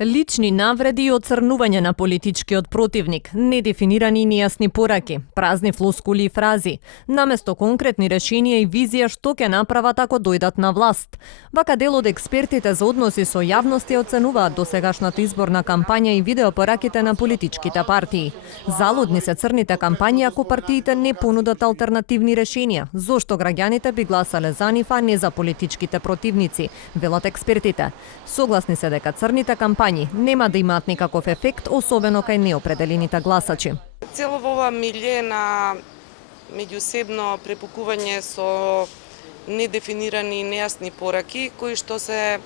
Лични навреди и оцрнување на политичкиот противник, недефинирани и нејасни пораки, празни флоскули и фрази, наместо конкретни решенија и визија што ќе направат ако дојдат на власт. Вака дел од експертите за односи со јавност ја оценуваат досегашната изборна кампања и видеопораките на политичките партии. Залудни се црните кампањи ако партиите не понудат алтернативни решенија. Зошто граѓаните би гласале за нив, а не за политичките противници, велат експертите. Согласни се дека црните кампањи нема да имаат никаков ефект, особено кај неопределените гласачи. Цело во ова милје на меѓусебно препукување со недефинирани и нејасни пораки, кои што се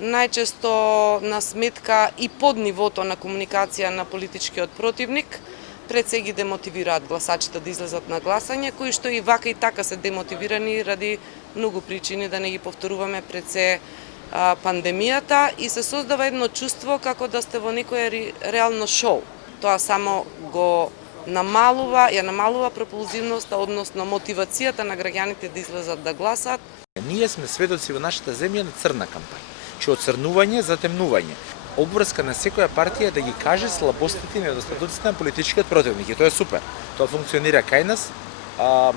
најчесто на сметка и под нивото на комуникација на политичкиот противник, пред се ги демотивираат гласачите да излезат на гласање, кои што и вака и така се демотивирани ради многу причини, да не ги повторуваме, пред се пандемијата, и се создава едно чувство како да сте во некое реално шоу. Тоа само го намалува пропулзивноста, односно мотивацијата на граѓаните да излезат да гласат. Ние сме сведоци во нашата земја на црна кампања, че оцрнување, затемнување. Обврска на секоја партија да ги каже слабостите и недостатоците на политичкиот противник, и тоа е супер. Тоа функционира кај нас,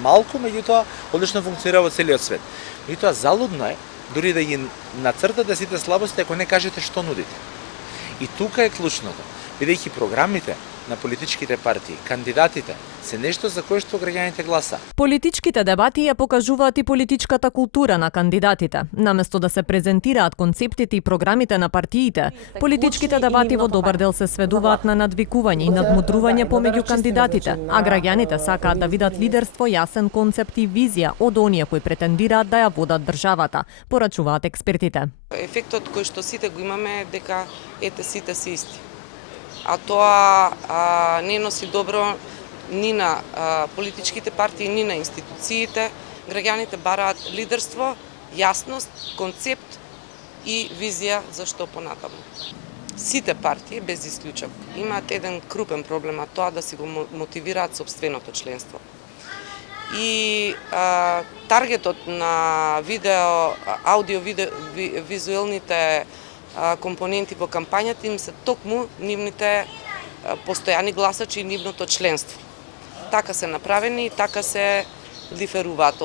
малку, меѓутоа одлично функционира во целиот свет. Меѓутоа залудно е дури да ги нацртате сите слабости ако не кажете што нудите. И тука е клучното, бидејќи програмите на политичките партии, кандидатите, се нешто за кое што граѓаните гласа. Политичките дебати ја покажуваат и политичката култура на кандидатите. Наместо да се презентираат концептите и програмите на партиите, политичките дебати во добар дел се сведуваат на надвикување и надмудрување помеѓу кандидатите, а граѓаните сакаат да видат лидерство, јасен концепт и визија од оние кои претендираат да ја водат државата, порачуваат експертите. Ефектот кој што сите го имаме е дека сите се исти. А тоа не носи добро ни на политичките партии, ни на институциите. Граѓаните бараат лидерство, јасност, концепт и визија за што понатаму. Сите партии, без исклучок, имаат еден крупен проблем, а тоа да си го мотивираат сопственото членство. И таргетот на аудио-визуелните компоненти во кампањата им се токму нивните постојани гласачи и нивното членство. Така се направени и така се лиферуваат.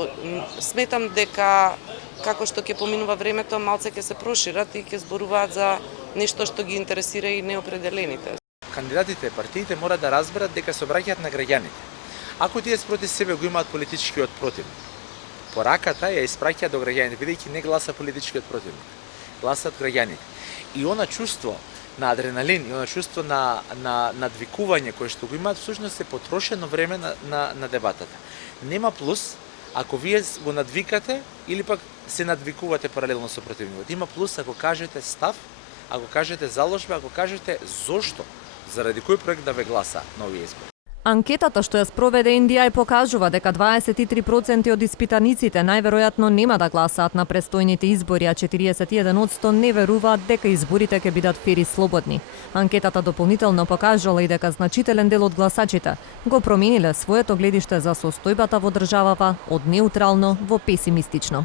Сметам дека како што ќе поминува времето, малце ќе се прошират и ќе зборуваат за нешто што ги интересира и неопределените. Кандидатите и партиите мора да разберат дека се обраќаат на граѓаните. Ако тие спроти себе го имаат политичкиот противник, пораката ја испраќаат до граѓаните, бидејќи не гласа политичкиот противник, гласат граѓаните. И она чувство на адреналин, и она чувство на надвикување кое што го имаат, всушност е потрошено време на дебатата. Нема плюс ако вие го надвикате или пак се надвикувате паралелно со противникот. Има плюс ако кажете став, ако кажете заложба, ако кажете зошто, заради кој проект да ве гласа на овие избори. Анкетата што ја спроведе NDI покажува дека 23% од испитаниците најверојатно нема да гласаат на престојните избори, а 41% не веруваат дека изборите ќе бидат фер и слободни. Анкетата дополнително покажала и дека значителен дел од гласачите го промениле своето гледиште за состојбата во државава од неутрално во песимистично.